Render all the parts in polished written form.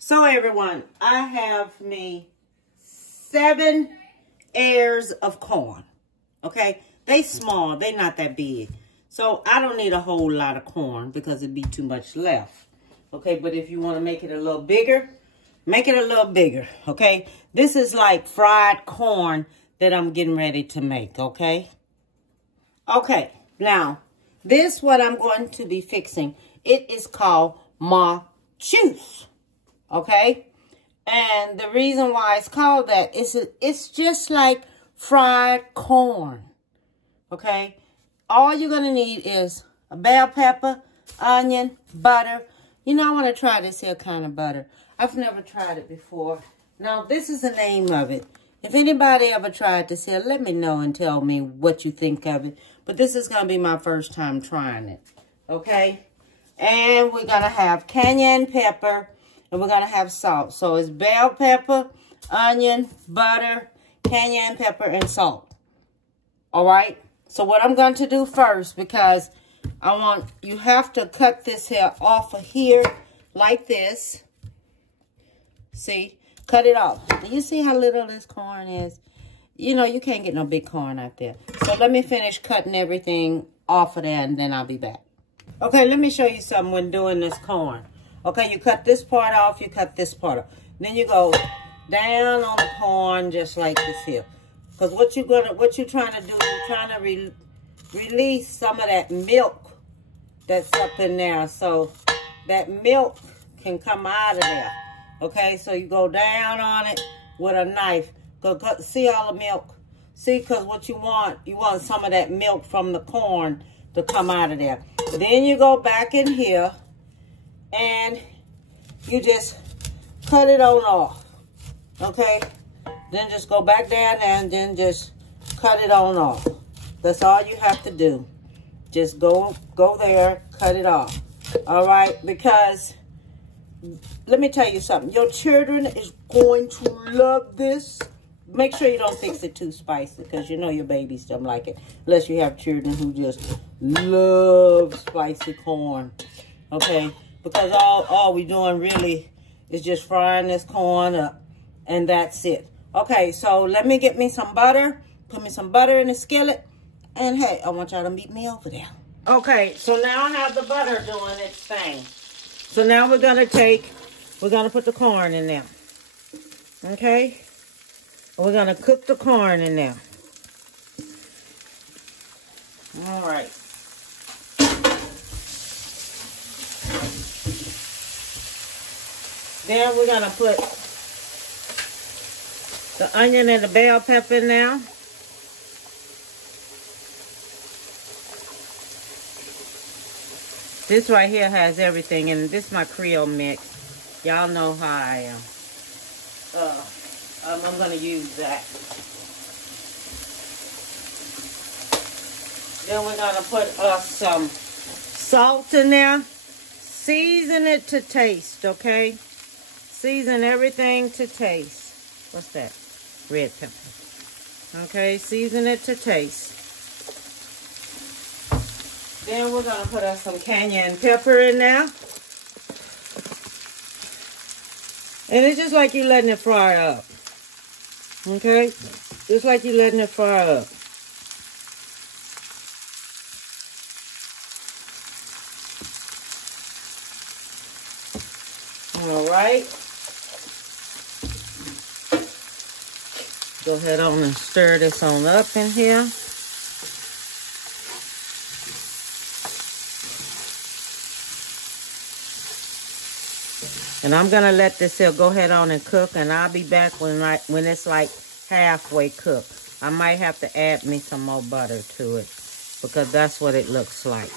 So everyone, I have me 7 ears of corn. Okay, they small, they not that big. So I don't need a whole lot of corn because it'd be too much left. Okay, but if you want to make it a little bigger, make it a little bigger. Okay, this is like fried corn that I'm getting ready to make. Okay. Now this what I'm going to be fixing. It is called Choux. Okay, and the reason why it's called that is it's just like fried corn. Okay, all you're gonna need is a bell pepper, onion, butter. You know, I want to try this here kind of butter. I've never tried it before. Now this is the name of it. If anybody ever tried this here, let me know and tell me what you think of it. But this is gonna be my first time trying it. Okay, and we're gonna have cayenne pepper. And we're going to have salt. So it's bell pepper, onion, butter, cayenne pepper, and salt. All right. So what I'm going to do first, because you have to cut this hair off of here like this. See? Cut it off. Do you see how little this corn is? You know, you can't get no big corn out there. So let me finish cutting everything off of there, and then I'll be back. Okay, let me show you something when doing this corn. Okay, you cut this part off, you cut this part off. Then you go down on the corn just like this here. Because what you're trying to do, you're trying to release some of that milk that's up in there. So that milk can come out of there. Okay, so you go down on it with a knife. See all the milk? See, because what you want some of that milk from the corn to come out of there. Then you go back in here. And you just cut it on off, okay? Then just go back down and then just cut it on off. That's all you have to do. Just go there, cut it off, all right? Because let me tell you something. Your children is going to love this. Make sure you don't fix it too spicy because you know your babies don't like it. Unless you have children who just love spicy corn, okay? Because all we're doing really is just frying this corn up. And that's it. Okay, so let me get me some butter. Put me some butter in the skillet. And hey, I want y'all to meet me over there. Okay, so now I have the butter doing its thing. So now we're going to put the corn in there. Okay? We're going to cook the corn in there. All right. Then we're going to put the onion and the bell pepper in there. This right here has everything in it. This is my Creole mix. Y'all know how I am. I'm going to use that. Then we're going to put some salt in there. Season it to taste, okay? Season everything to taste. What's that? Red pepper. Okay, season it to taste. Then we're going to put us some cayenne pepper in there. And it's just like you're letting it fry up. Okay? Just like you're letting it fry up. All right. Go ahead on and stir this on up in here. And I'm going to let this here go ahead on and cook. And I'll be back when it's like halfway cooked. I might have to add me some more butter to it. Because that's what it looks like.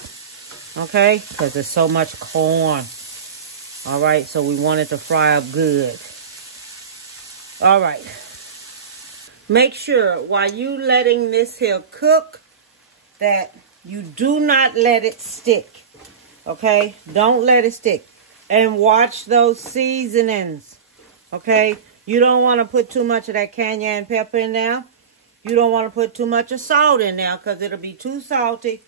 Okay? Because there's so much corn. All right, so we want it to fry up good. All right. Make sure while you letting this here cook that you do not let it stick. Okay? Don't let it stick. And watch those seasonings. Okay? You don't want to put too much of that cayenne pepper in there. You don't want to put too much of salt in there because it'll be too salty.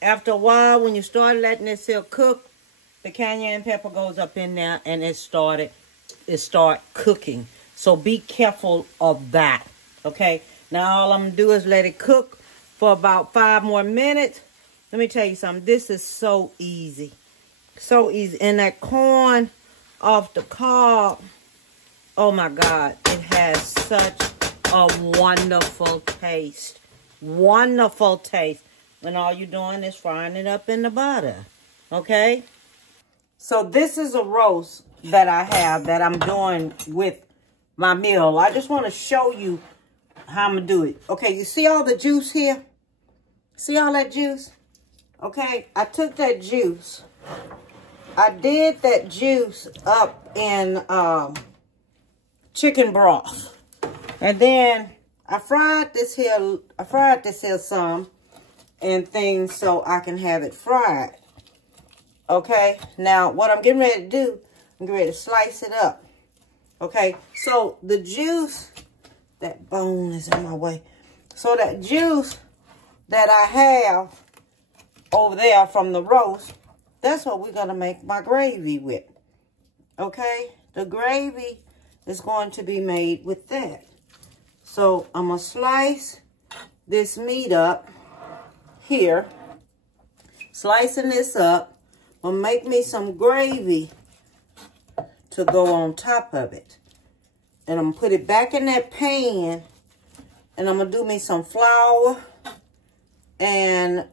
After a while, when you start letting this here cook, the cayenne pepper goes up in there and it started it start cooking. So be careful of that. Okay. Now all I'm gonna do is let it cook for about 5 more minutes. Let me tell you something. This is so easy. So easy. And that corn off the cob, oh my God, it has such a wonderful taste. Wonderful taste. And all you're doing is frying it up in the butter. Okay? So this is a roast that I have that I'm doing with my meal. I just want to show you how I'm going to do it. Okay, you see all the juice here? See all that juice? Okay, I took that juice. I did that juice up in chicken broth. And then I fried this here some and things so I can have it fried. Okay, now what I'm getting ready to do, I'm getting ready to slice it up. Okay, so the juice, that bone is in my way. So that juice that I have over there from the roast, that's what we're going to make my gravy with. Okay, the gravy is going to be made with that. So I'm going to slice this meat up here. Slicing this up. I'm going to make me some gravy to go on top of it. And I'm going to put it back in that pan. And I'm going to do me some flour and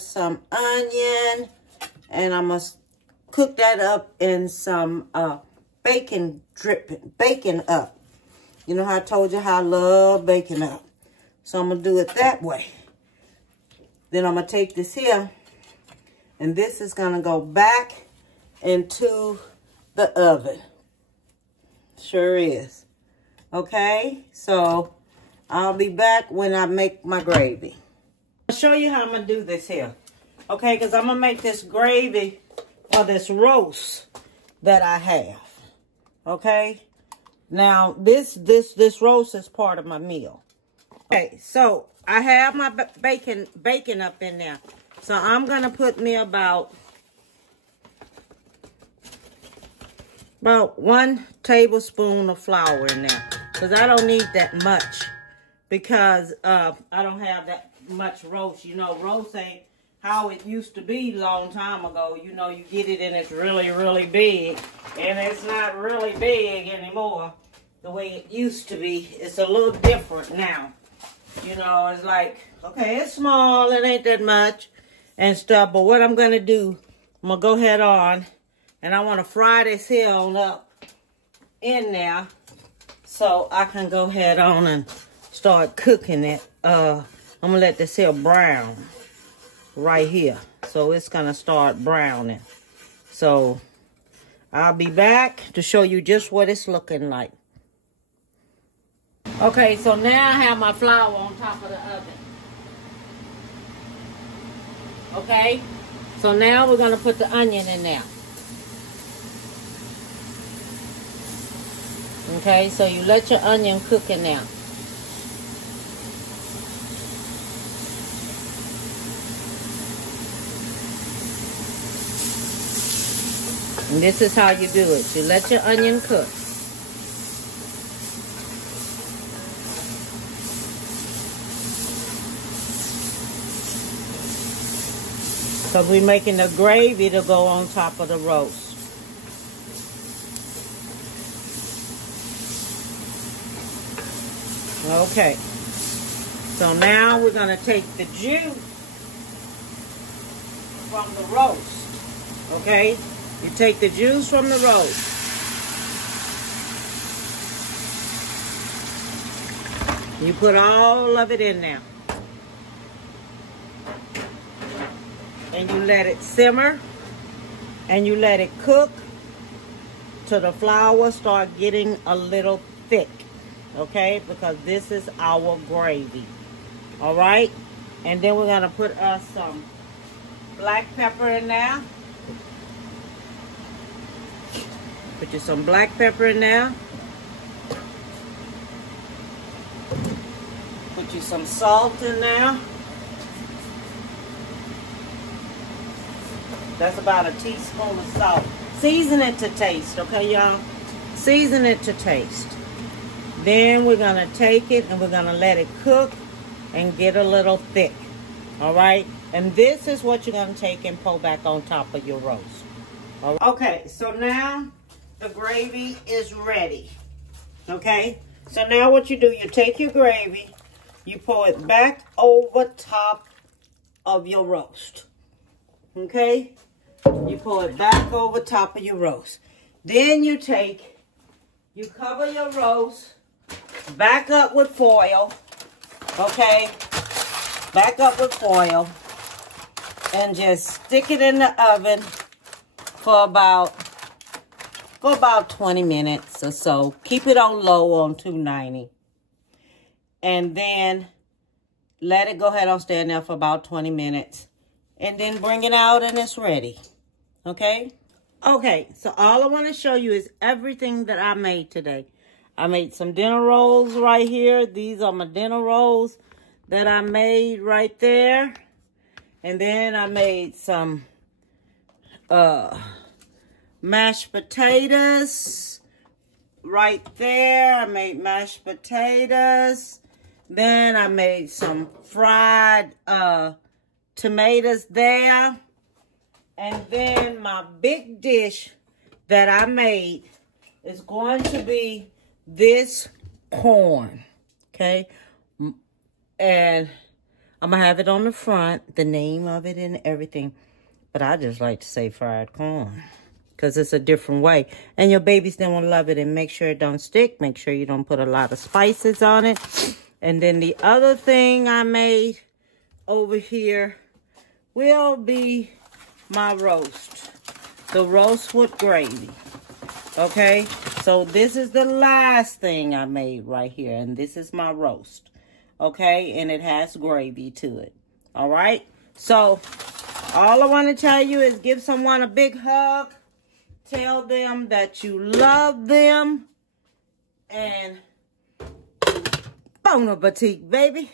some onion. And I'm going to cook that up in some bacon up. You know how I told you how I love bacon up. So I'm going to do it that way. Then I'm going to take this here. And this is going to go back into the oven. Sure is. Okay. So I'll be back when I make my gravy. I'll show you how I'm going to do this here. Okay. Because I'm going to make this gravy for this roast that I have. Okay. Now this roast is part of my meal. Okay. So I have my bacon up in there. So I'm going to put me about 1 tablespoon of flour in there. Because I don't need that much. Because I don't have that much roast. You know, roast ain't how it used to be a long time ago. You know, you get it and it's really, really big. And it's not really big anymore the way it used to be. It's a little different now. You know, it's like, okay, it's small. It ain't that much and stuff. But what I'm going to do, I'm going to go ahead on. And I want to fry this here on up in there. So I can go ahead on and start cooking it. I'm going to let this here brown right here. So it's going to start browning. So I'll be back to show you just what it's looking like. Okay, so now I have my flour on top of the oven. Okay, so now we're going to put the onion in there. Okay, so you let your onion cook in there. And this is how you do it. You let your onion cook. Because we're making the gravy to go on top of the roast. Okay. So now we're going to take the juice from the roast. Okay? You take the juice from the roast. You put all of it in there. And you let it simmer. And you let it cook till the flour start getting a little thick. Okay? Because this is our gravy. Alright? And then we're going to put us some black pepper in there. Put you some black pepper in there. Put you some salt in there. That's about a teaspoon of salt. Season it to taste, okay, y'all? Season it to taste. Then we're going to take it and we're going to let it cook and get a little thick, all right? And this is what you're going to take and pour back on top of your roast. All right? Okay, so now the gravy is ready, okay? So now what you do, you take your gravy, you pour it back over top of your roast, okay? You pour it back over top of your roast. Then you cover your roast, back up with foil, okay? Back up with foil, and just stick it in the oven for about 20 minutes or so. Keep it on low on 290. And then let it go ahead and stay in there for about 20 minutes. And then bring it out and it's ready. Okay? Okay, so all I want to show you is everything that I made today. I made some dinner rolls right here. These are my dinner rolls that I made right there. And then I made some mashed potatoes right there. I made mashed potatoes. Then I made some fried tomatoes there. And then my big dish that I made is going to be this corn, okay? And I'm going to have it on the front, the name of it and everything. But I just like to say fried corn because it's a different way. And your babies, they will love it. And make sure it don't stick. Make sure you don't put a lot of spices on it. And then the other thing I made over here will be my roast. The roast with gravy. Okay? So this is the last thing I made right here. And this is my roast. Okay? And it has gravy to it. Alright? So all I want to tell you is give someone a big hug. Tell them that you love them. And bon appetit, baby.